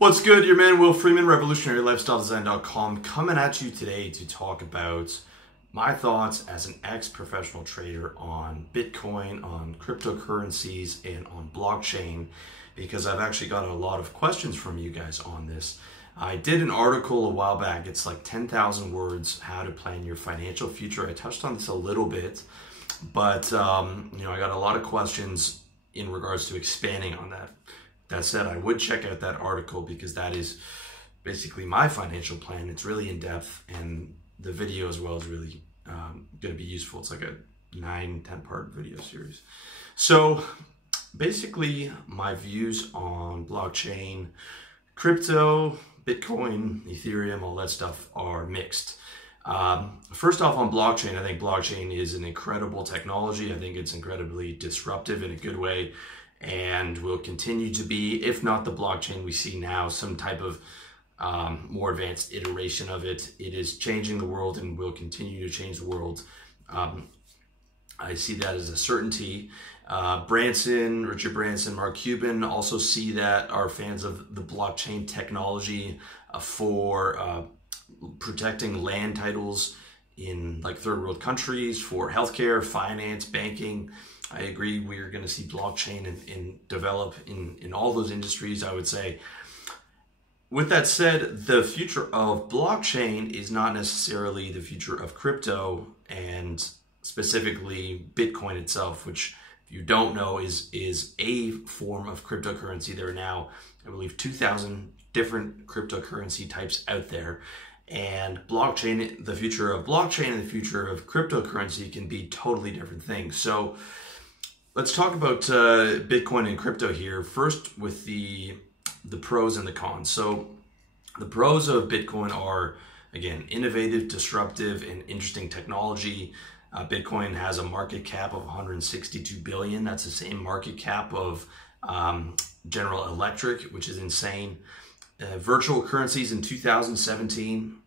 What's good? Your man Will Freeman, RevolutionaryLifestyleDesign.com, coming at you today to talk about my thoughts as an ex-professional trader on Bitcoin, on cryptocurrencies, and on blockchain, because I've actually got a lot of questions from you guys on this. I did an article a while back. It's like 10,000 words, how to plan your financial future. I touched on this a little bit, but I got a lot of questions in regards to expanding on that. That said, I would check out that article because that is basically my financial plan. It's really in depth, and the video as well is really going to be useful. It's like a 9-10 part video series. So basically my views on blockchain, crypto, Bitcoin, Ethereum, all that stuff are mixed. First off, on blockchain, I think blockchain is an incredible technology. I think it's incredibly disruptive in a good way, and will continue to be, if not the blockchain we see now, some type of more advanced iteration of it. It is changing the world and will continue to change the world. I see that as a certainty. Richard Branson, Mark Cuban also see that, are fans of the blockchain technology for protecting land titles in like third world countries, for healthcare, finance, banking. I agree, we're going to see blockchain develop in all those industries, I would say. With that said, the future of blockchain is not necessarily the future of crypto, and specifically Bitcoin itself, which, if you don't know, is a form of cryptocurrency. There are now, I believe, 2,000 different cryptocurrency types out there. And blockchain, the future of blockchain and the future of cryptocurrency can be totally different things. So let's talk about Bitcoin and crypto here. First, with the pros and the cons. So the pros of Bitcoin are, again, innovative, disruptive, and interesting technology. Bitcoin has a market cap of 162 billion. That's the same market cap of General Electric, which is insane. Virtual currencies in 2017,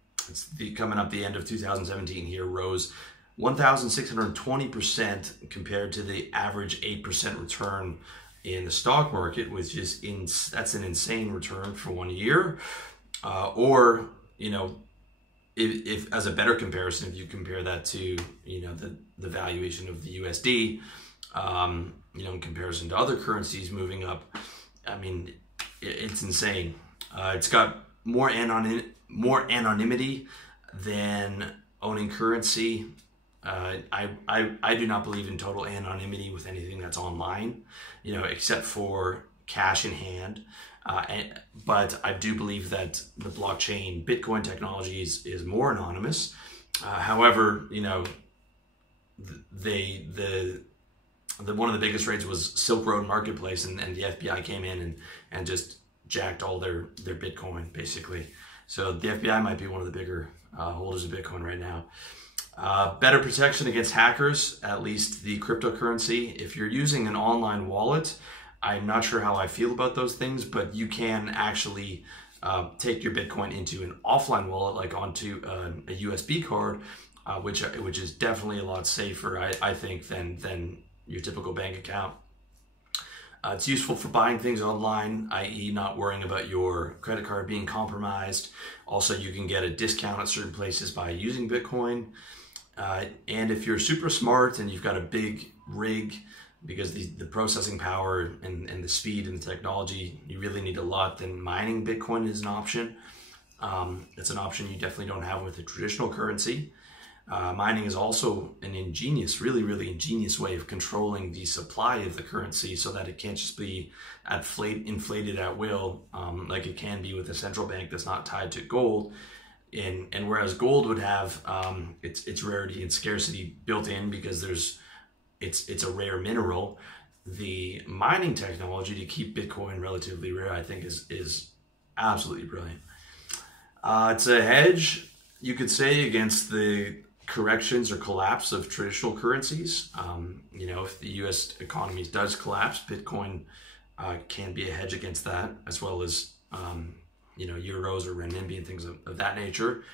coming up the end of 2017 here, rose 1,620% compared to the average 8% return in the stock market, which is that's an insane return for 1 year. Or, if as a better comparison, if you compare that to the valuation of the USD, in comparison to other currencies moving up, I mean, it's insane. It's got more anonymity than owning currency. I do not believe in total anonymity with anything that's online, except for cash in hand. But I do believe that the blockchain Bitcoin technology is more anonymous. However, one of the biggest raids was Silk Road Marketplace, and the FBI came in and just jacked all their Bitcoin, basically. So the FBI might be one of the bigger holders of Bitcoin right now. Better protection against hackers, at least the cryptocurrency. If you're using an online wallet, I'm not sure how I feel about those things, but you can actually take your Bitcoin into an offline wallet, like onto a USB card, which is definitely a lot safer, I think, than your typical bank account. It's useful for buying things online, i.e. not worrying about your credit card being compromised. Also, you can get a discount at certain places by using Bitcoin. And if you're super smart and you've got a big rig, because the processing power and the speed and the technology, you really need a lot, then mining Bitcoin is an option. It's an option you definitely don't have with a traditional currency. Mining is also an really, really ingenious way of controlling the supply of the currency, so that it can't just be inflated at will, like it can be with a central bank that's not tied to gold. And whereas gold would have its rarity and scarcity built in because it's a rare mineral, the mining technology to keep Bitcoin relatively rare, I think, is absolutely brilliant. It's a hedge, you could say, against the corrections or collapse of traditional currencies. If the U.S. economy does collapse, Bitcoin can be a hedge against that, as well as euros or renminbi and things of that nature.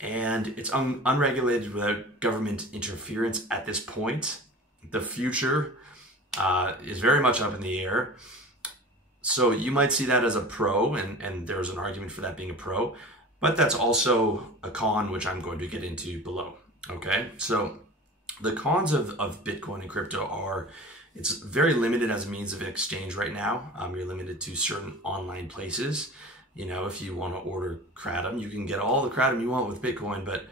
And it's unregulated without government interference at this point. The future is very much up in the air. So you might see that as a pro, and there's an argument for that being a pro, but that's also a con, which I'm going to get into below. Okay, so the cons of Bitcoin and crypto are it's very limited as a means of exchange right now. You're limited to certain online places. You know, if you want to order kratom, you can get all the kratom you want with Bitcoin, but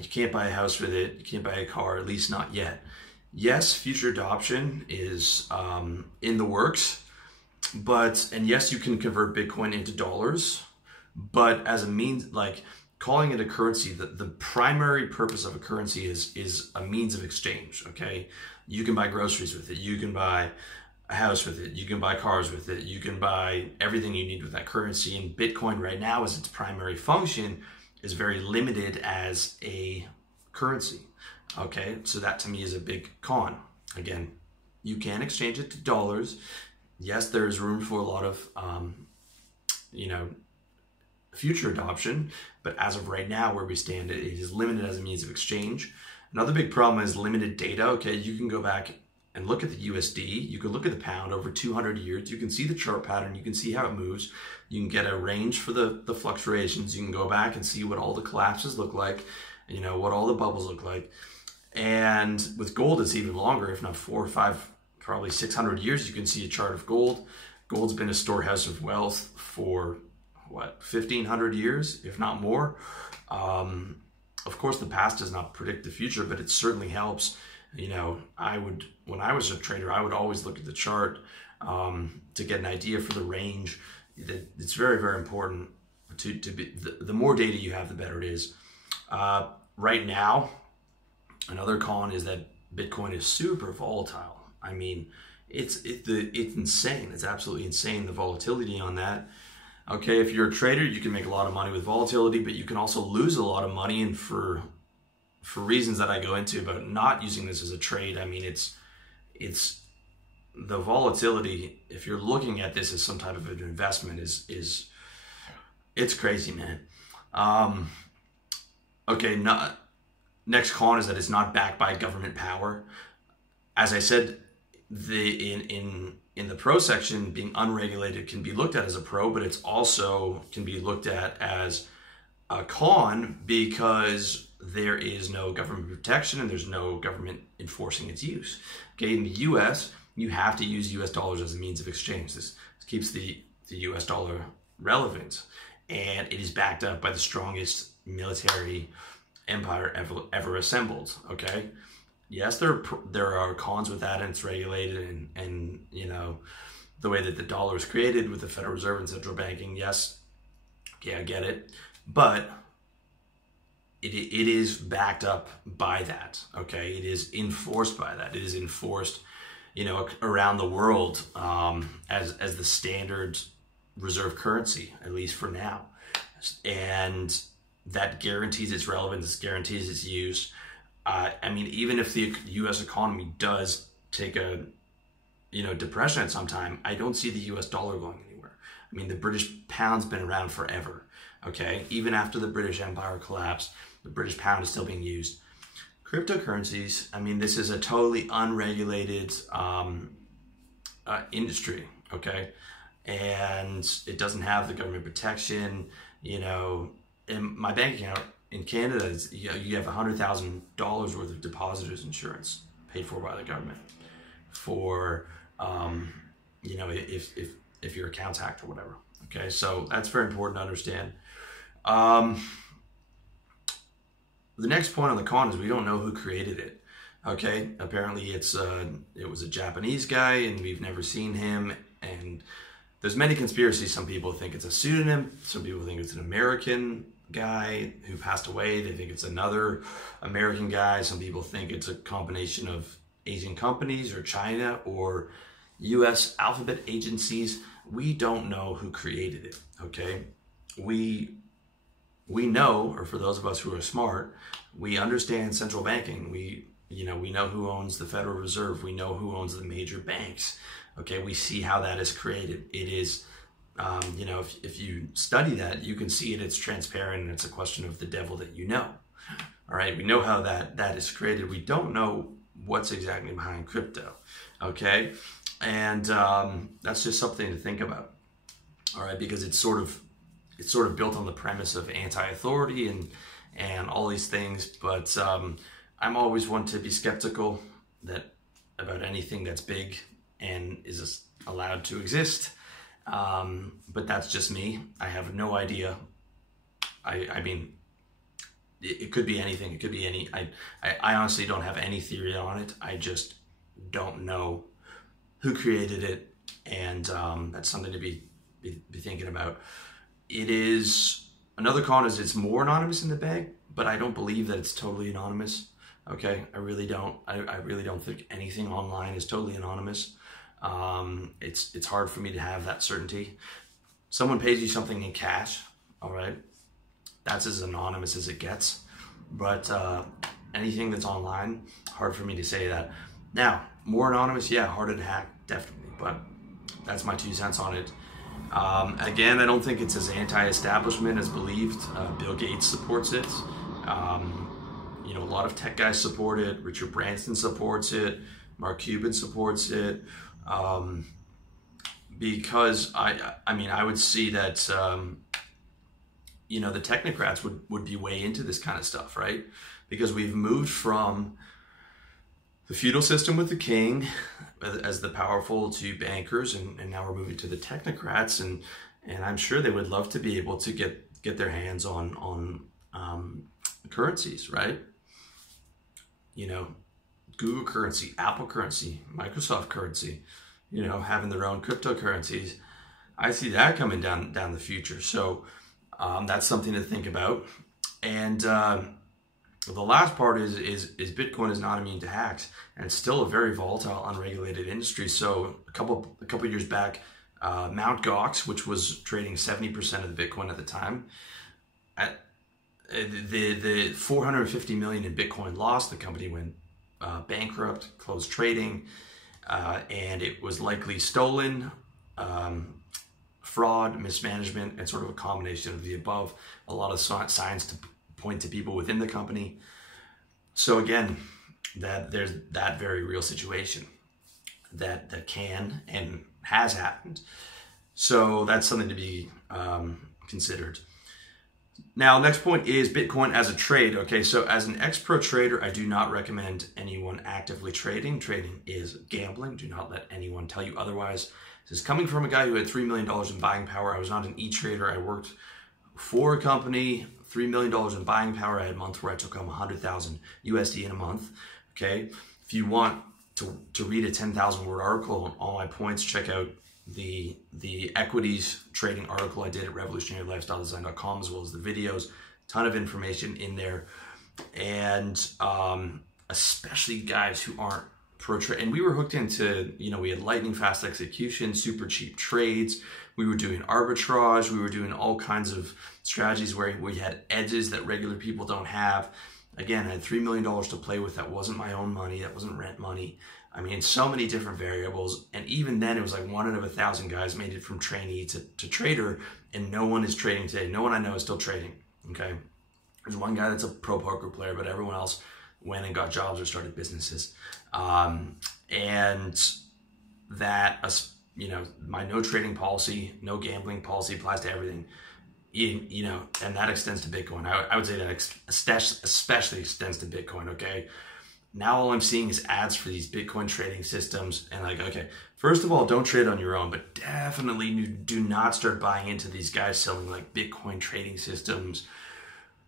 you can't buy a house with it. You can't buy a car, at least not yet. Yes, future adoption is in the works, and yes, you can convert Bitcoin into dollars, but as a means, like calling it a currency, the primary purpose of a currency is a means of exchange, okay? You can buy groceries with it, you can buy a house with it, you can buy cars with it, you can buy everything you need with that currency, and Bitcoin right now, as its primary function, is very limited as a currency, okay? So that to me is a big con. Again, you can exchange it to dollars. Yes, there is room for a lot of, future adoption, but as of right now, where we stand, it is limited as a means of exchange. Another big problem is limited data. Okay, you can go back and look at the USD. You can look at the pound over 200 years. You can see the chart pattern. You can see how it moves. You can get a range for the fluctuations. You can go back and see what all the collapses look like, you know, what all the bubbles look like. And with gold, it's even longer, if not 4 or 5, probably 600 years. You can see a chart of gold. Gold's been a storehouse of wealth for what, 1,500 years, if not more. Of course, the past does not predict the future, but it certainly helps. You know, when I was a trader, I would always look at the chart to get an idea for the range. It's very, very important to be, the more data you have, the better it is. Right now, another con is that Bitcoin is super volatile. I mean, it's insane. It's absolutely insane, the volatility on that. Okay, if you're a trader, you can make a lot of money with volatility, but you can also lose a lot of money, and for reasons that I go into about not using this as a trade. I mean, it's the volatility, if you're looking at this as some type of an investment, is it's crazy, man. Okay, next con is that it's not backed by government power. As I said, in the pro section, being unregulated can be looked at as a pro, but it's also can be looked at as a con because there is no government protection and there's no government enforcing its use. Okay, in the US, you have to use US dollars as a means of exchange. This keeps the US dollar relevant, and it is backed up by the strongest military empire ever assembled. Okay, yes, there are cons with that, and it's regulated, and you know, the way that the dollar is created with the Federal Reserve and central banking. Yes, okay, I get it, but it is backed up by that. Okay, it is enforced by that. It is enforced, you know, around the world as the standard reserve currency, at least for now, and that guarantees its relevance, guarantees its use. I mean, even if the U.S. economy does take a, you know, depression at some time, I don't see the U.S. dollar going anywhere. I mean, the British pound's been around forever, okay? Even after the British Empire collapsed, the British pound is still being used. Cryptocurrencies, I mean, this is a totally unregulated industry, okay? And it doesn't have the government protection, you know. In my bank account in Canada, you have $100,000 worth of depositors insurance paid for by the government for, you know, if your account's hacked or whatever. Okay, so that's very important to understand. The next point on the con is we don't know who created it. Okay, apparently it was a Japanese guy, and we've never seen him. And there's many conspiracies. Some people think it's a pseudonym. Some people think it's an American guy who passed away. They think it's another American guy. Some people think it's a combination of Asian companies or China or US alphabet agencies. We don't know who created it, okay? We know, or for those of us who are smart, we understand central banking. We know who owns the Federal Reserve. We know who owns the major banks. Okay, we see how that is created. It is, you know, if you study that, you can see it. It's transparent, and it's a question of the devil that you know. All right, we know how that is created. We don't know what's exactly behind crypto. Okay, and that's just something to think about. all right, because it's sort of built on the premise of anti-authority and all these things. But I'm always one to be skeptical about anything that's big and is allowed to exist. But that's just me. I have no idea. I mean, it could be anything. It could be any. I honestly don't have any theory on it. I just don't know who created it, and that's something to be thinking about. It is another con is it's more anonymous in the bank, but I don't believe that it's totally anonymous. Okay, I really don't. I really don't think anything online is totally anonymous. It's hard for me to have that certainty. Someone pays you something in cash, all right? That's as anonymous as it gets. But anything that's online, hard for me to say that. Now, more anonymous, yeah, harder to hack, definitely. But that's my 2 cents on it. Again, I don't think it's as anti-establishment as believed. Bill Gates supports it. You know, a lot of tech guys support it. Richard Branson supports it. Mark Cuban supports it. Because I mean, I would see that, you know, the technocrats would be way into this kind of stuff, right? Because we've moved from the feudal system with the king as the powerful to bankers, and now we're moving to the technocrats, and I'm sure they would love to be able to get their hands on currencies, right? You know, Google currency, Apple currency, Microsoft currency, you know, having their own cryptocurrencies. I see that coming down the future. So that's something to think about. And the last part is Bitcoin is not immune to hacks, and it's still a very volatile, unregulated industry. So a couple years back, Mt. Gox, which was trading 70% of the Bitcoin at the time, at the 450 million in Bitcoin lost. The company went bankrupt, closed trading, and it was likely stolen, fraud, mismanagement, and sort of a combination of the above. A lot of signs to point to people within the company. So again, that there's that very real situation that can and has happened. So that's something to be considered. Now, next point is Bitcoin as a trade. Okay, so as an ex-pro trader, I do not recommend anyone actively trading. Trading is gambling. Do not let anyone tell you otherwise. This is coming from a guy who had $3 million in buying power. I was not an e-trader. I worked for a company, $3 million in buying power. I had months where I took home 100,000 USD in a month. Okay, if you want to read a 10,000 word article on all my points, check out the equities trading article I did at revolutionarylifestyledesign.com, as well as the videos. Ton of information in there, and especially guys who aren't pro trade. And we were hooked into, you know, we had lightning fast execution, super cheap trades. We were doing arbitrage. We were doing all kinds of strategies where we had edges that regular people don't have. Again, I had $3 million to play with. That wasn't my own money. That wasn't rent money. I mean, so many different variables. And even then, it was like 1 out of 1,000 guys made it from trainee to trader, and no one is trading today. No one I know is still trading, okay? There's one guy that's a pro poker player, but everyone else went and got jobs or started businesses. And that, you know, my no trading policy, no gambling policy applies to everything. You know, and that extends to Bitcoin. I would say that especially extends to Bitcoin, okay? Now all I'm seeing is ads for these Bitcoin trading systems, and like, okay, first of all, don't trade on your own, but definitely do not start buying into these guys selling like Bitcoin trading systems.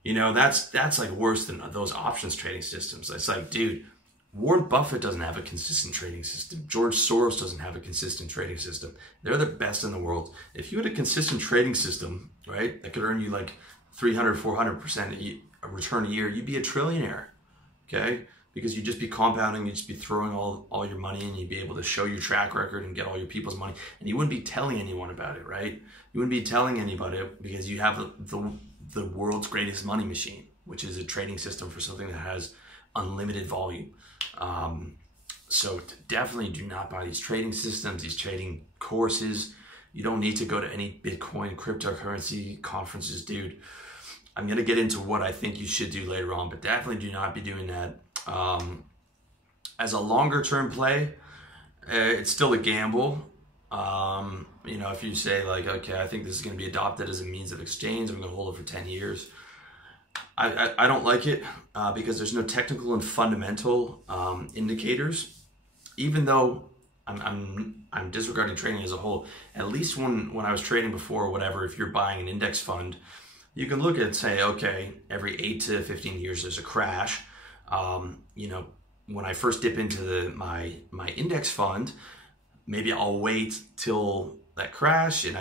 You know, that's like worse than those options trading systems. It's like, dude, Warren Buffett doesn't have a consistent trading system. George Soros doesn't have a consistent trading system. They're the best in the world. If you had a consistent trading system, right, that could earn you like 300, 400% a return a year, you'd be a trillionaire, okay? Because you'd just be compounding, you'd just be throwing all your money in, you'd be able to show your track record and get all your people's money, and you wouldn't be telling anyone about it, right? You wouldn't be telling anybody because you have the world's greatest money machine, which is a trading system for something that has unlimited volume. So definitely do not buy these trading systems, these trading courses. You don't need to go to any Bitcoin cryptocurrency conferences, dude. I'm going to get into what I think you should do later on, but definitely do not be doing that. As a longer term play, it's still a gamble. You know, if you say like, okay, I think this is going to be adopted as a means of exchange, I'm going to hold it for 10 years. I don't like it because there's no technical and fundamental indicators. Even though I'm disregarding trading as a whole, at least when I was trading before or whatever, if you're buying an index fund, you can look at it and say, okay, every 8 to 15 years there's a crash. You know, when I first dip into my index fund, maybe I'll wait till that crash, and I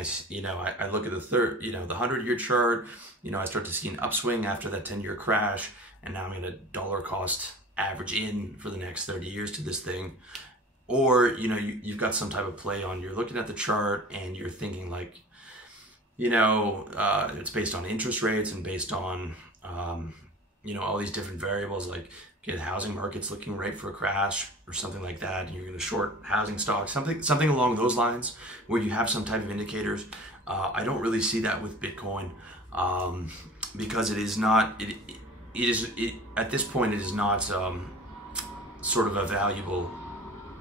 look at the 100-year chart. You know, I start to see an upswing after that 10-year crash, and now I'm going to dollar cost average in for the next 30 years to this thing. Or, you know, you've got some type of play on, you're looking at the chart and you're thinking like, you know, it's based on interest rates and based on, you know, all these different variables, like, okay, the housing market's looking right for a crash or something like that, and you're going to short housing stocks, something along those lines where you have some type of indicators. I don't really see that with Bitcoin because it is not, at this point, it is not sort of a valuable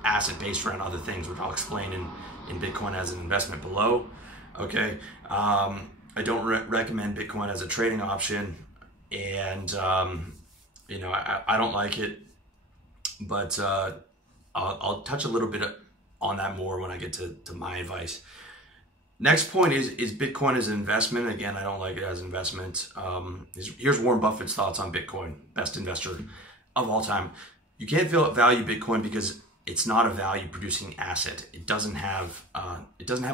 asset based around other things, which I'll explain in Bitcoin as an investment below. Okay, I don't recommend Bitcoin as a trading option, and you know, I don't like it, but I'll touch a little bit on that more when I get to my advice. Next point is Bitcoin as an investment. Again, I don't like it as an investment. Here's Warren Buffett's thoughts on Bitcoin, best investor of all time. You can't value Bitcoin because it's not a value producing asset. It doesn't have a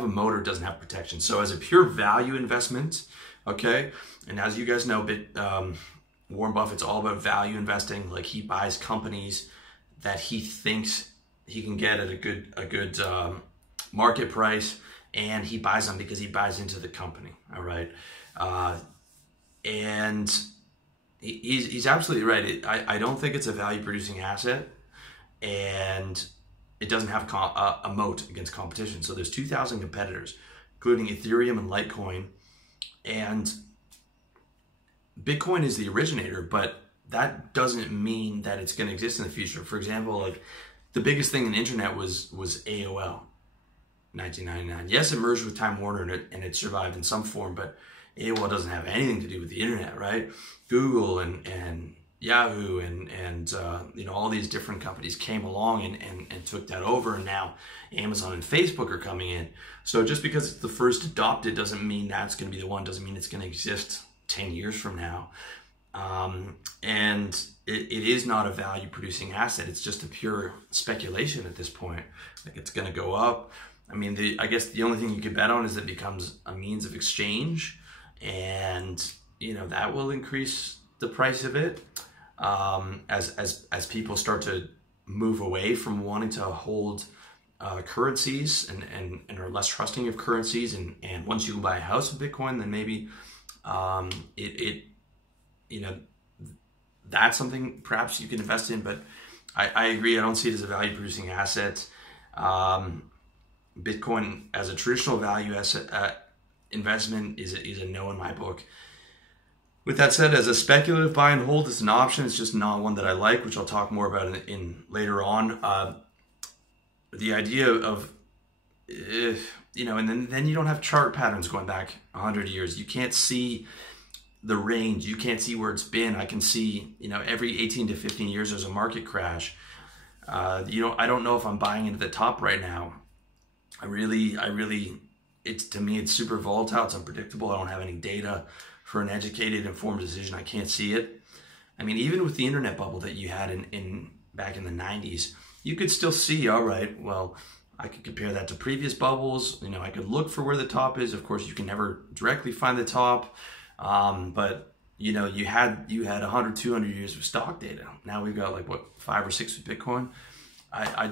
motor, it doesn't have protection. So as a pure value investment, okay, and as you guys know, Warren Buffett's all about value investing. Like, he buys companies that he thinks he can get at a good market price, and he buys them because he buys into the company. All right, and he's absolutely right. I don't think it's a value producing asset, and it doesn't have a moat against competition. So there's 2,000 competitors, including Ethereum and Litecoin, and Bitcoin is the originator, but that doesn't mean that it's going to exist in the future. For example, like, the biggest thing in the internet was AOL, 1999. Yes, it merged with Time Warner and it survived in some form, but AOL doesn't have anything to do with the internet, right? Google and Yahoo and you know, all these different companies came along and took that over, and now Amazon and Facebook are coming in. So just because it's the first adopted doesn't mean that's going to be the one, doesn't mean it's going to exist 10 years from now. And it is not a value producing asset. It's just a pure speculation at this point. Like, it's going to go up. I mean, I guess the only thing you could bet on is it becomes a means of exchange, and, you know, that will increase the price of it as people start to move away from wanting to hold currencies and are less trusting of currencies. And once you buy a house with Bitcoin, then maybe you know, that's something perhaps you can invest in. But I agree, I don't see it as a value producing asset. Bitcoin as a traditional value asset investment is a no in my book. With that said, as a speculative buy and hold, it's an option. It's just not one that I like, which I'll talk more about in later on. The idea of, you know, and then you don't have chart patterns going back 100 years. You can't see the range. You can't see where it's been. I can see, you know, every 18 to 15 years there's a market crash. You know, I don't know if I'm buying into the top right now. I really, to me, it's super volatile. It's unpredictable. I don't have any data for an educated, informed decision. I can't see it. I mean, even with the internet bubble that you had back in the 90s, you could still see, all right, well, I could compare that to previous bubbles. You know, I could look for where the top is. Of course, you can never directly find the top. But, you know, you had 100, 200 years of stock data. Now we've got like, what, 5 or 6 with Bitcoin. I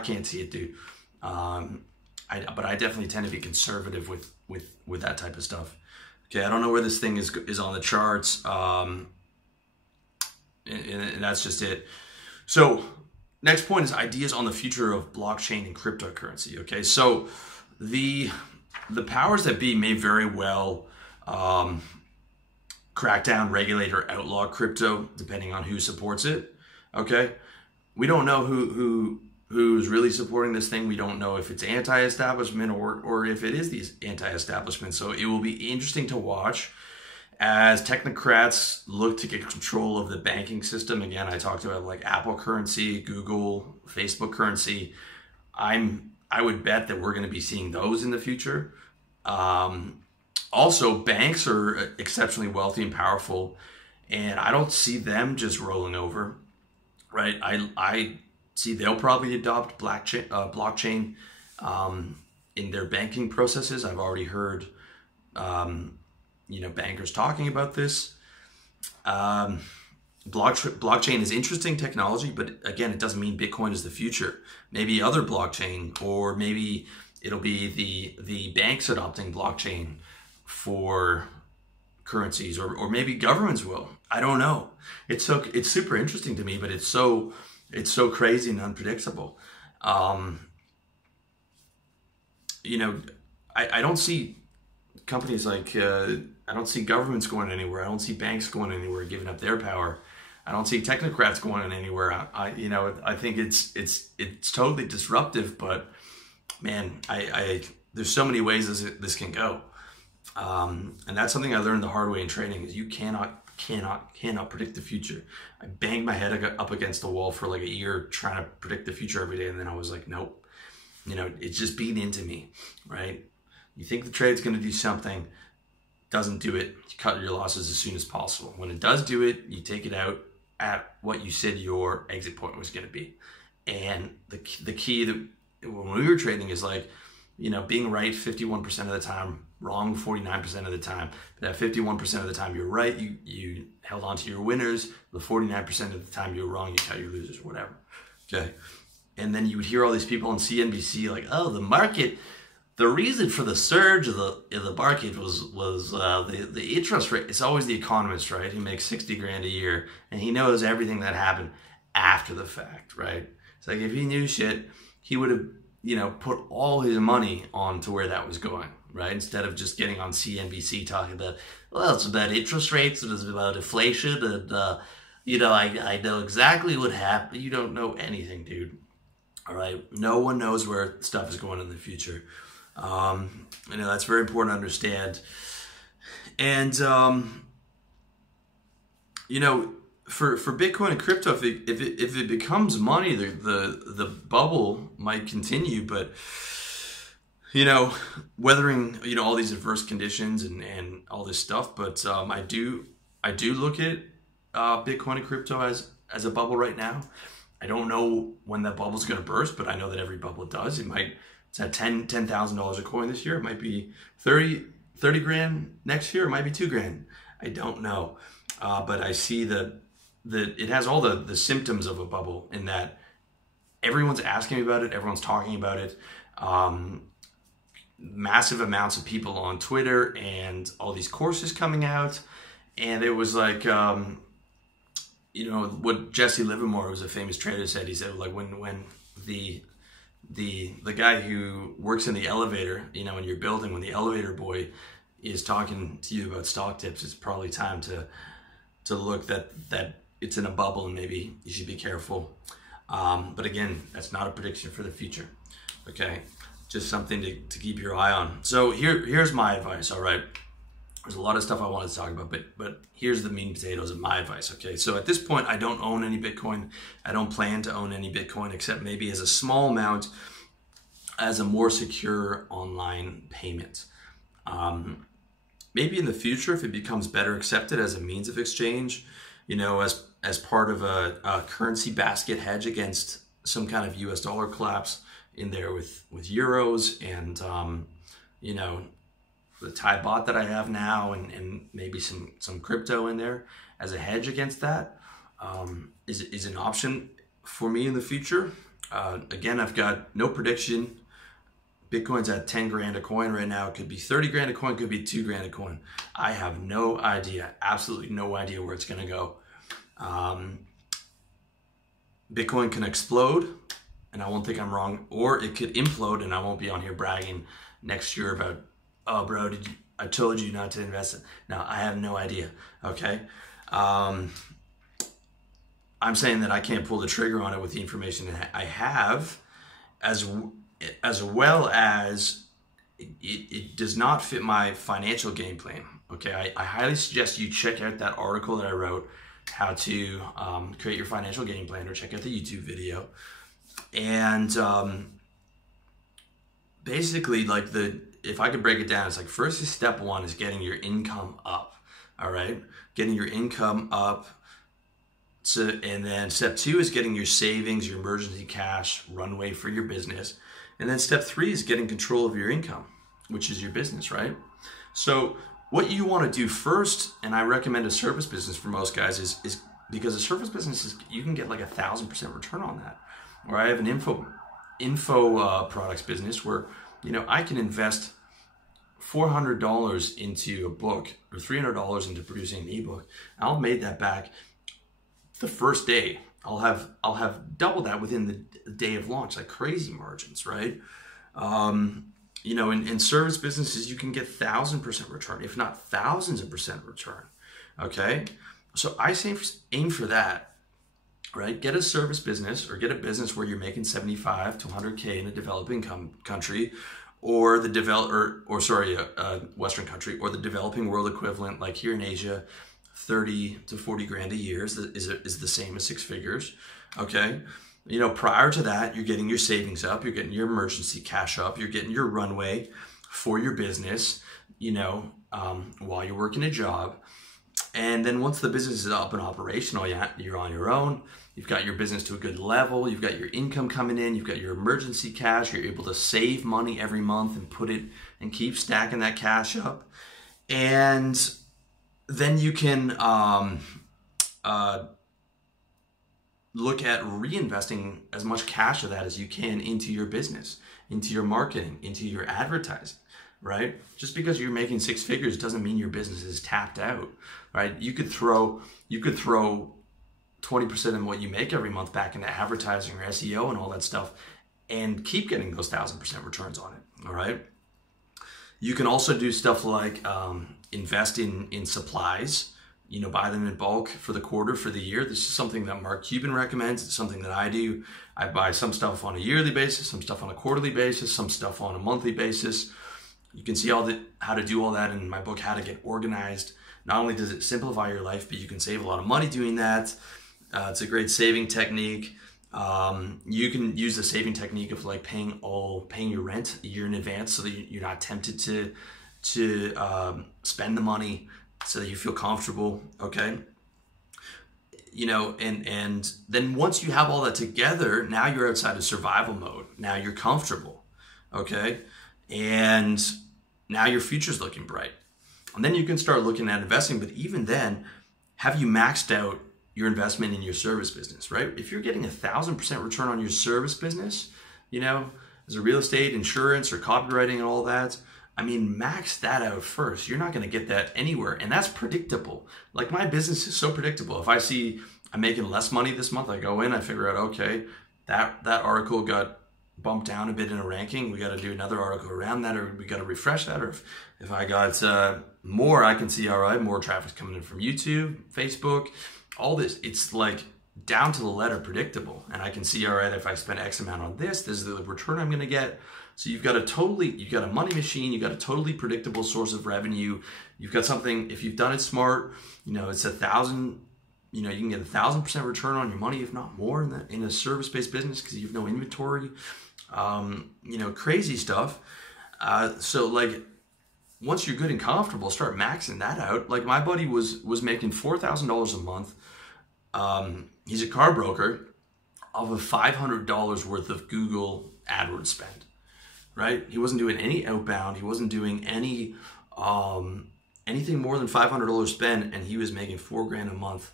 can't see it, dude. But I definitely tend to be conservative with that type of stuff. Okay, I don't know where this thing is on the charts, and that's just it. So next point is ideas on the future of blockchain and cryptocurrency. Okay, so the powers that be may very well crack down, regulate, or outlaw crypto, depending on who supports it. Okay, we don't know who who's really supporting this thing. We don't know if it's anti-establishment or if it is these anti-establishment. So it will be interesting to watch as technocrats look to get control of the banking system. Again, I talked about like Apple currency, Google, Facebook currency. I would bet that we're going to be seeing those in the future. Also, banks are exceptionally wealthy and powerful, and I don't see them just rolling over, right? I see they'll probably adopt blockchain in their banking processes. I've already heard, bankers talking about this. Blockchain is interesting technology, but again, it doesn't mean Bitcoin is the future. Maybe other blockchain, or maybe it'll be the banks adopting blockchain for currencies, or maybe governments will. I don't know. It's super interesting to me, but it's so crazy and unpredictable. I don't see companies like I don't see governments going anywhere. I don't see banks going anywhere, giving up their power. I don't see technocrats going anywhere. I think it's totally disruptive, but man, there's so many ways this can go. And that's something I learned the hard way in trading, is you cannot predict the future. I banged my head up against the wall for like a year trying to predict the future every day, and then I was like, nope. It's just beat into me, right? You think the trade's going to do something, doesn't do it, you cut your losses as soon as possible. When it does do it, you take it out at what you said your exit point was going to be. And the key that when we were trading is like, being right 51% of the time, wrong 49% of the time. But that 51% of the time you're right, you held on to your winners. The 49% of the time you're wrong, you cut your losers, whatever. Okay. And then you would hear all these people on CNBC like, oh, the reason for the surge of the market was the interest rate. It's always the economist, right? He makes 60 grand a year, and he knows everything that happened after the fact, right? It's like, if he knew shit, he would have, put all his money on to where that was going, right? Instead of just getting on CNBC talking about, well, it's about interest rates, it's about inflation, and I know exactly what happened. You don't know anything, dude. All right, no one knows where stuff is going in the future. That's very important to understand. And for Bitcoin and crypto, if it becomes money, the bubble might continue. But weathering all these adverse conditions and all this stuff. But I do look at Bitcoin and crypto as a bubble right now. I don't know when that bubble's going to burst, but I know that every bubble does. It's at $10,000 a coin this year. It might be 30 grand next year. It might be 2 grand. I don't know. But I see that it has all the symptoms of a bubble, in that everyone's asking me about it. Everyone's talking about it. Massive amounts of people on Twitter and all these courses coming out. And it was like, what Jesse Livermore, who's a famous trader, said. He said, like, when the guy who works in the elevator, in your building, when the elevator boy is talking to you about stock tips, it's probably time to look that it's in a bubble, and maybe you should be careful. But again, that's not a prediction for the future. Okay, just something to keep your eye on. So here's my advice. All right. There's a lot of stuff I wanted to talk about, but here's the meat and potatoes of my advice, okay? So at this point, I don't own any Bitcoin. I don't plan to own any Bitcoin, except maybe as a small amount, as a more secure online payment. Maybe in the future, if it becomes better accepted as a means of exchange, as part of a currency basket hedge against some kind of US dollar collapse in there with euros and, the Thai baht that I have now, and maybe some crypto in there as a hedge against that, is an option for me in the future. Again, I've got no prediction. Bitcoin's at 10 grand a coin right now. It could be 30 grand a coin, could be 2 grand a coin. I have no idea, absolutely no idea where it's gonna go. Bitcoin can explode, and I won't think I'm wrong, or it could implode, and I won't be on here bragging next year about, oh, bro, I told you not to invest in. No, I have no idea, okay? I'm saying that I can't pull the trigger on it with the information that I have, as well as it does not fit my financial game plan. Okay, I highly suggest you check out that article that I wrote, how to create your financial game plan, or check out the YouTube video. And basically, like, if I could break it down, it's like, first, step one is getting your income up. All right, getting your income up. So, and then step two is getting your savings, your emergency cash runway for your business. And then step three is getting control of your income, which is your business, right? So what you want to do first, and I recommend a service business for most guys, is because a service business is, you can get like 1,000% return on that. Or I have an info products business where, I can invest $400 into a book, or $300 into producing an ebook. I'll have made that back the first day. I'll have double that within the day of launch. Like, crazy margins, right? In service businesses, you can get 1,000% return, if not thousands of percent return. Okay, so I aim for that. Right? Get a service business, or get a business where you're making 75 to 100K in a developing country, or Western country, or the developing world equivalent, like here in Asia, 30 to 40 grand a year is the same as 6 figures. Okay. Prior to that, you're getting your savings up, you're getting your emergency cash up, you're getting your runway for your business, while you're working a job. And then once the business is up and operational, you're on your own. You've got your business to a good level. You've got your income coming in. You've got your emergency cash. You're able to save money every month and put it and keep stacking that cash up. And then you can look at reinvesting as much cash of that as you can into your business, into your marketing, into your advertising. Right? Just because you're making 6 figures doesn't mean your business is tapped out, right? You could throw 20% of what you make every month back into advertising or SEO and all that stuff, and keep getting those 1,000% returns on it. All right. You can also do stuff like invest in supplies. Buy them in bulk for the quarter, for the year. This is something that Mark Cuban recommends. It's something that I do. I buy some stuff on a yearly basis, some stuff on a quarterly basis, some stuff on a monthly basis. You can see how to do all that in my book, How to Get Organized. Not only does it simplify your life, but you can save a lot of money doing that. It's a great saving technique. You can use the saving technique of like paying your rent a year in advance, so that you're not tempted to spend the money, so that you feel comfortable. Okay. And then once you have all that together, now you're outside of survival mode. Now you're comfortable. Okay. And now your future's looking bright. And then you can start looking at investing. But even then, have you maxed out your investment in your service business, right? If you're getting 1,000% return on your service business, as a real estate, insurance, or copywriting and all that, max that out first. You're not going to get that anywhere. And that's predictable. Like, my business is so predictable. If I see I'm making less money this month, I go in, I figure out, okay, that article got bumped down a bit in a ranking. We got to do another article around that, or we got to refresh that. Or if I got more, I can see, all right, more traffic's coming in from YouTube, Facebook, all this. It's like down to the letter predictable. And I can see, all right, if I spend X amount on this is the return I'm going to get. So you've got a money machine, you've got a totally predictable source of revenue. You've got something, if you've done it smart, it's 1,000, you can get 1,000% return on your money, if not more, in a service-based business, because you have no inventory. Crazy stuff. So like, once you're good and comfortable, start maxing that out. Like, my buddy was making $4,000 a month. He's a car broker, of a $500 worth of Google AdWords spend, right? He wasn't doing any outbound. He wasn't doing any anything more than $500 spend, and he was making $4 grand a month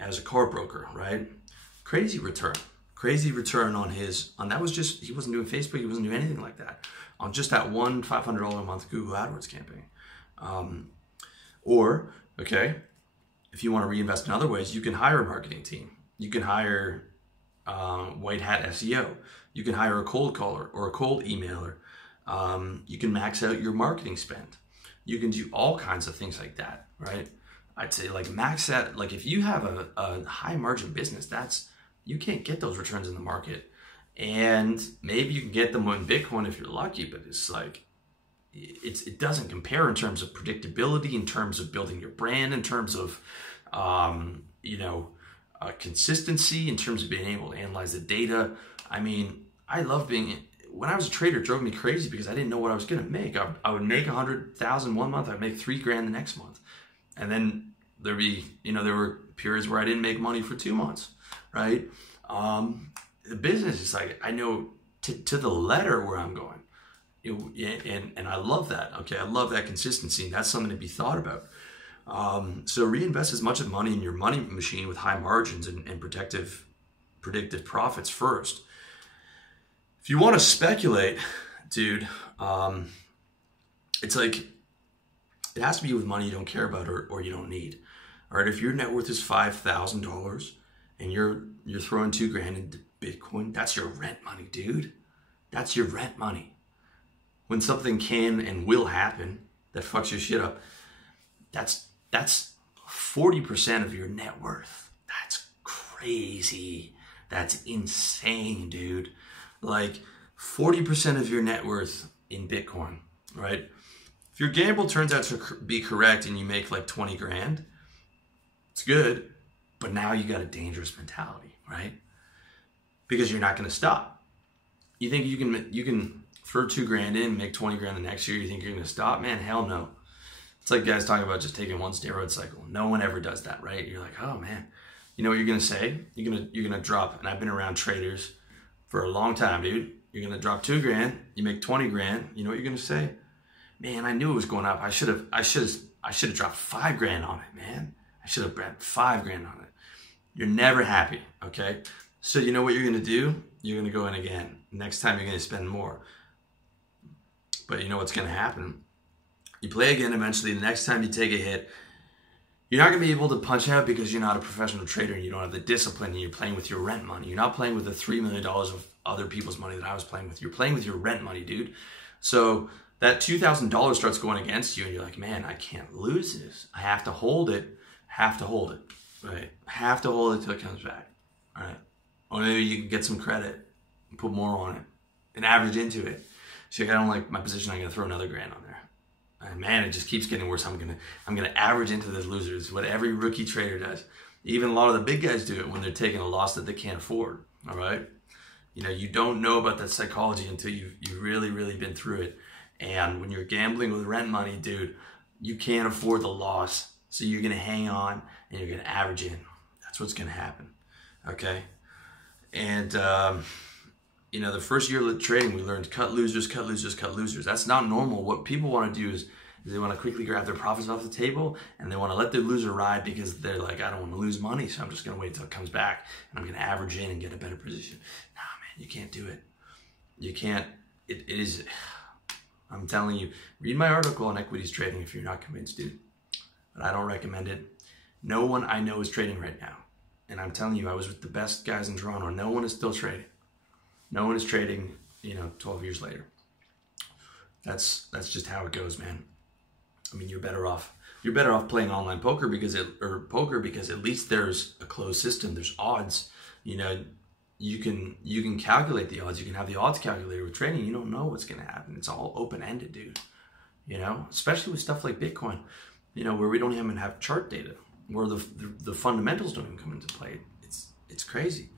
as a car broker, right? Crazy return on that was just, he wasn't doing Facebook, he wasn't doing anything like that, on just that one $500 a month Google AdWords campaign. Or, okay, if you want to reinvest in other ways, you can hire a marketing team. You can hire white hat SEO. You can hire a cold caller or a cold emailer. You can max out your marketing spend. You can do all kinds of things like that, right? I'd say like max that. Like, if you have a high margin business, you can't get those returns in the market. And maybe you can get them on Bitcoin if you're lucky, but it's like, it doesn't compare in terms of predictability, in terms of building your brand, in terms of, consistency, in terms of being able to analyze the data. I mean, I love when I was a trader, it drove me crazy because I didn't know what I was going to make. I would make 100,000 one month. I'd make $3 grand the next month. And then there were periods where I didn't make money for 2 months, right? The business is like, I know to the letter where I'm going. And I love that. Okay, I love that consistency, and that's something to be thought about. So reinvest as much of money in your money machine with high margins and predictive profits first. If you want to speculate, dude, it's like, it has to be with money you don't care about or you don't need. All right, if your net worth is $5,000 and you're throwing $2 grand into Bitcoin, that's your rent money, dude. That's your rent money. When something can and will happen that fucks your shit up, that's 40% of your net worth. That's crazy. That's insane, dude. Like 40% of your net worth in Bitcoin, right? If your gamble turns out to be correct and you make like 20 grand, it's good, but now you got a dangerous mentality, right? Because you're not going to stop. You think you can throw 2 grand in, make 20 grand the next year, you think you're going to stop? Man, hell no. It's like guys talking about just taking one steroid cycle. No one ever does that, right? You're like, oh man, you know what you're going to say? You're going to drop, and I've been around traders for a long time, dude. You're going to drop 2 grand, you make 20 grand. You know what you're going to say? Man, I knew it was going up. I should have dropped 5 grand on it, man. I should have bet 5 grand on it. You're never happy, okay? So you know what you're going to do? You're going to go in again. Next time you're going to spend more. But you know what's going to happen? You play again eventually. The next time you take a hit, you're not going to be able to punch out because you're not a professional trader and you don't have the discipline and you're playing with your rent money. You're not playing with the $3 million of other people's money that I was playing with. You're playing with your rent money, dude. So that $2,000 starts going against you and you're like, man, I can't lose this. I have to hold it. Have to hold it, right? Have to hold it till it comes back, all right? Or maybe you can get some credit and put more on it and average into it. So like, I don't like my position. I'm going to throw another grand on there. And man, it just keeps getting worse. I'm gonna average into the losers. What every rookie trader does. Even a lot of the big guys do it when they're taking a loss that they can't afford. All right, you know, you don't know about that psychology until you've really been through it. And when you're gambling with rent money, dude, you can't afford the loss, so you're gonna hang on and you're gonna average in. That's what's gonna happen. Okay, and you know, the first year of trading, we learned cut losers, cut losers, cut losers. That's not normal. What people want to do is they want to quickly grab their profits off the table and they want to let their loser ride because they're like, I don't want to lose money, so I'm just going to wait until it comes back and I'm going to average in and get a better position. Nah, man, you can't do it. You can't. It is, I'm telling you, read my article on equities trading if you're not convinced, dude. But I don't recommend it. No one I know is trading right now. And I'm telling you, I was with the best guys in Toronto. No one is still trading. No one is trading, 12 years later. That's just how it goes, man. I mean, you're better off playing online poker because at least there's a closed system. There's odds. You can calculate the odds. You can have the odds calculator. With trading, you don't know what's going to happen. It's all open-ended, dude. Especially with stuff like Bitcoin, where we don't even have chart data, where the fundamentals don't even come into play. It's crazy.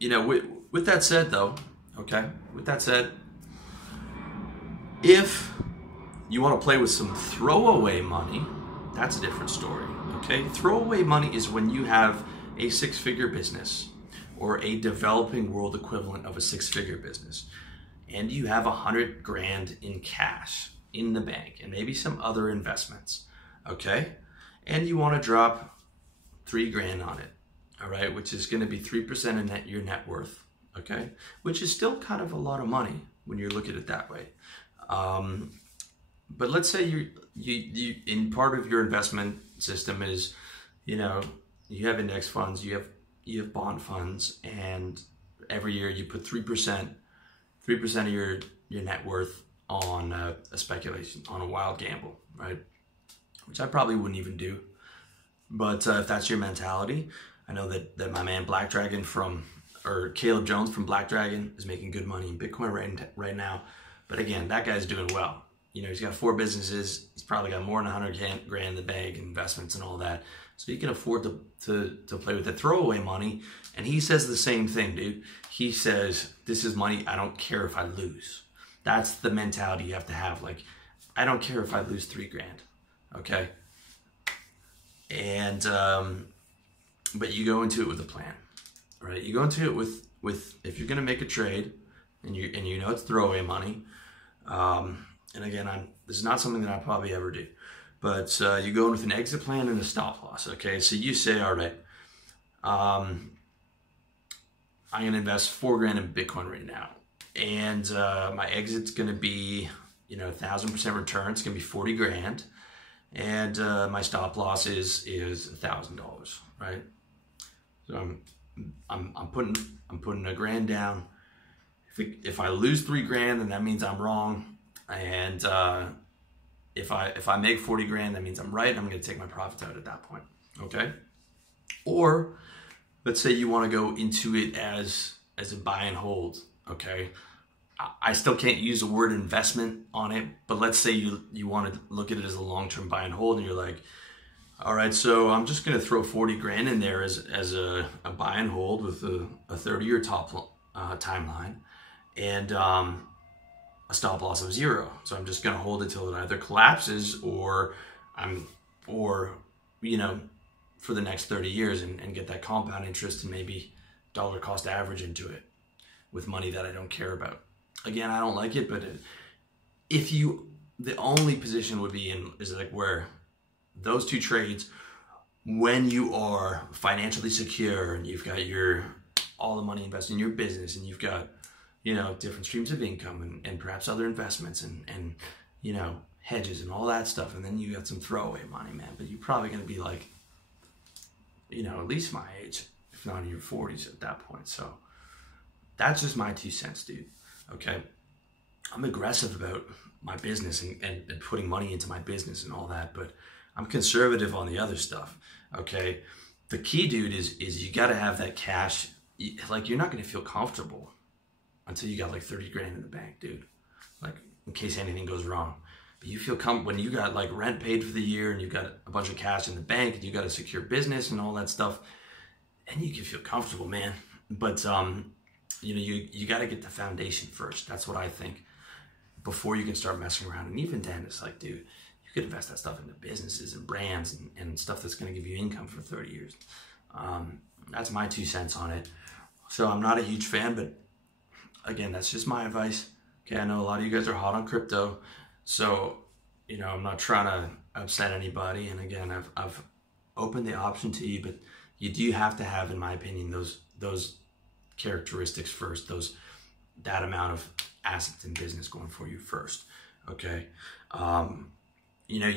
With that said, though, okay, if you want to play with some throwaway money, that's a different story, okay? Throwaway money is when you have a 6-figure business or a developing world equivalent of a 6-figure business, and you have 100 grand in cash in the bank and maybe some other investments, okay? And you want to drop 3 grand on it. All right, which is going to be 3% of your net worth, okay? Which is still kind of a lot of money when you look at it that way. But let's say you in part of your investment system is, you have index funds, you have bond funds, and every year you put 3% of your net worth on a speculation, on a wild gamble, right? Which I probably wouldn't even do. But if that's your mentality, I know that my man Black Dragon from or Caleb Jones from Black Dragon is making good money in Bitcoin right now. But again, that guy's doing well. You know, he's got 4 businesses. He's probably got more than 100 grand in the bank, investments and all that. So he can afford to play with the throwaway money. And he says the same thing, dude. He says, this is money. I don't care if I lose. That's the mentality you have to have. Like, I don't care if I lose 3 grand. Okay. And, but you go into it with a plan, right? You go into it with if you're going to make a trade and you know it's throwaway money. And again, this is not something that I probably ever do, but you go in with an exit plan and a stop loss. Okay, so you say, all right, I'm going to invest 4 grand in Bitcoin right now, and my exit's going to be, you know, 1,000% return. It's going to be 40 grand, and my stop loss is $1,000, right? So I'm putting a grand down. If I lose 3 grand, then that means I'm wrong. And if I make 40 grand, that means I'm right. I'm going to take my profits out at that point. Okay. Or let's say you want to go into it as a buy and hold. Okay. I still can't use the word investment on it, but let's say you want to look at it as a long-term buy and hold, and you're like, all right, so I'm just going to throw 40 grand in there as a buy and hold with a 30-year top timeline, and a stop loss of 0. So I'm just going to hold it till it either collapses or you know, for the next 30 years and get that compound interest and maybe dollar cost average into it with money that I don't care about. Again, I don't like it, but the only position would be is like where those 2 trades, when you are financially secure and you've got all the money invested in your business and you've got, you know, different streams of income and perhaps other investments and, you know, hedges and all that stuff. And then you got some throwaway money, man, but you're probably going to be like, you know, at least my age, if not in your 40s at that point. So that's just my 2 cents, dude. Okay. I'm aggressive about my business and putting money into my business and all that, but I'm conservative on the other stuff. Okay. The key, dude, is you got to have that cash. Like, you're not going to feel comfortable until you got like 30 grand in the bank, dude. Like, in case anything goes wrong. But you feel when you got like rent paid for the year and you got a bunch of cash in the bank and you got a secure business and all that stuff, and you can feel comfortable, man. But you know, you got to get the foundation first. That's what I think, before you can start messing around. And even then, it's like, dude, you could invest that stuff into businesses and brands and stuff that's going to give you income for 30 years. That's my 2 cents on it. So I'm not a huge fan, but again, that's just my advice. Okay, I know a lot of you guys are hot on crypto, so, you know, I'm not trying to upset anybody. And again, I've opened the option to you, but you do have to have, in my opinion, those characteristics first, that amount of assets in business going for you first. Okay, you know,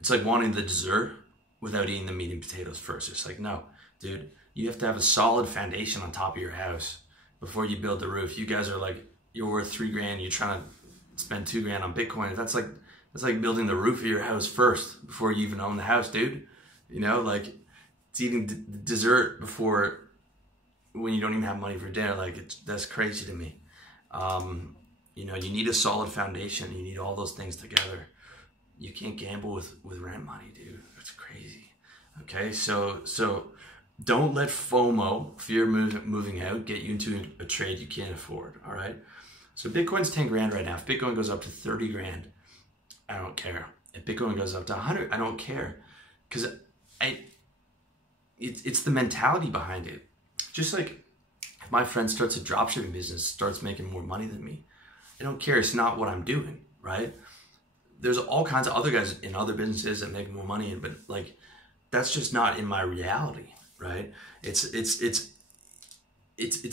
it's like wanting the dessert without eating the meat and potatoes first. It's like, no, dude, you have to have a solid foundation on top of your house before you build the roof. You guys are like, you're worth 3 grand, you're trying to spend 2 grand on Bitcoin. That's like building the roof of your house first before you even own the house, dude. You know, like, it's eating dessert before, when you don't even have money for dinner. Like, that's crazy to me. You know, you need a solid foundation. You need all those things together. You can't gamble with rent money, dude. It's crazy. Okay, so don't let FOMO, fear moving out, get you into a trade you can't afford. All right. So Bitcoin's 10 grand right now. If Bitcoin goes up to 30 grand, I don't care. If Bitcoin goes up to 100, I don't care, because it's the mentality behind it. Just like if my friend starts a dropshipping business, starts making more money than me, I don't care. It's not what I'm doing, right? There's all kinds of other guys in other businesses that make more money, but like, that's just not in my reality, right? It's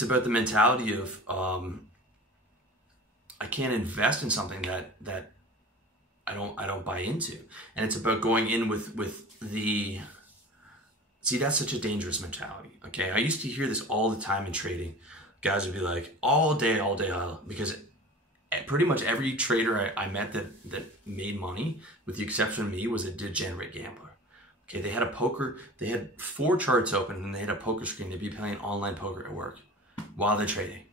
about the mentality of I can't invest in something that I don't buy into, and it's about going in with the. See, that's such a dangerous mentality. Okay, I used to hear this all the time in trading. Guys would be like, all day, because pretty much every trader I met that made money, with the exception of me, was a degenerate gambler. Okay, they had 4 charts open and they had a poker screen. They'd be playing online poker at work while they're trading.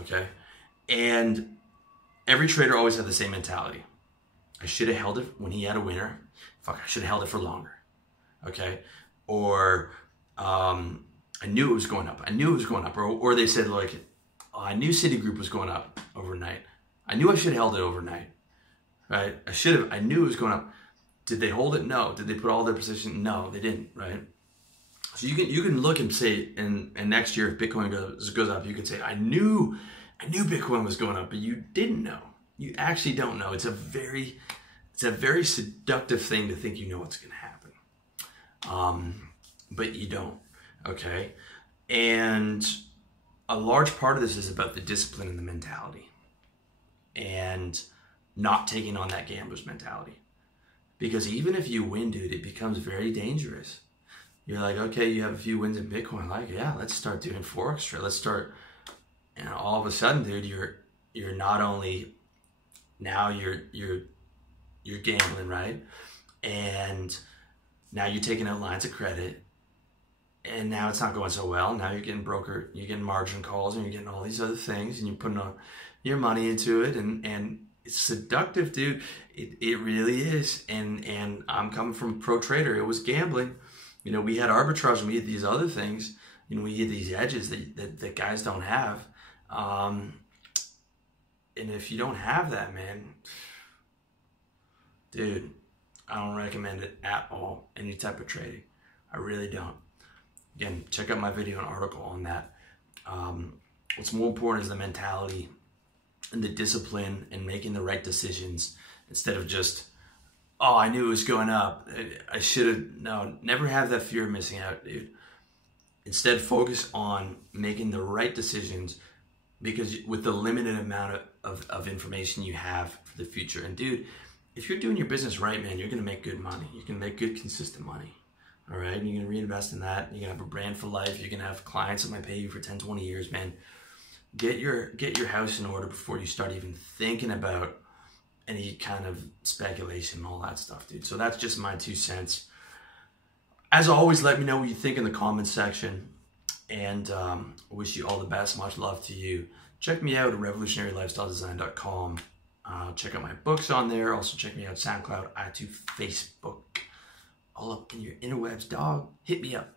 Okay, and every trader always had the same mentality. I should have held it when he had a winner. Fuck, I should have held it for longer. Okay, or I knew it was going up. I knew it was going up. Or they said, like, oh, I knew Citigroup was going up overnight. I knew I should have held it overnight, right? I knew it was going up. Did they hold it? No. Did they put all their position? No, they didn't, right? So you can look and say, and next year if Bitcoin goes up, you can say, I knew Bitcoin was going up, but you didn't know. You actually don't know. It's a very seductive thing to think you know what's going to happen, but you don't. Okay, and a large part of this is about the discipline and the mentality, and not taking on that gambler's mentality. Because even if you win, dude, it becomes very dangerous. You're like, okay, you have a few wins in Bitcoin. Like, yeah, let's start doing Forex trade. Let's start, and all of a sudden, dude, you're not only now you're gambling, right? And now you're taking out lines of credit, and now it's not going so well. Now you're getting margin calls, and you're getting all these other things, and you're putting your money into it, and it's seductive, dude. It really is. And I'm coming from a pro trader. It was gambling. You know, we had arbitrage and we had these other things. You know, we had these edges that guys don't have. And if you don't have that, man, dude, I don't recommend it at all. Any type of trading. I really don't. Again, check out my video and article on that. What's more important is the mentality and the discipline and making the right decisions instead of just, oh, I knew it was going up. I should have. No, never have that fear of missing out, dude. Instead, focus on making the right decisions, because with the limited amount of information you have for the future. And dude, if you're doing your business right, man, you're going to make good money. You can make good, consistent money. All right. And you're going to reinvest in that. You're going to have a brand for life. You're going to have clients that might pay you for 10, 20 years, man. Get your house in order before you start even thinking about any kind of speculation and all that stuff, dude. So that's just my 2 cents. As always, let me know what you think in the comments section. And wish you all the best. Much love to you. Check me out at revolutionarylifestyledesign.com. Check out my books on there. Also check me out SoundCloud, iTunes, Facebook. All up in your interwebs, dog. Hit me up.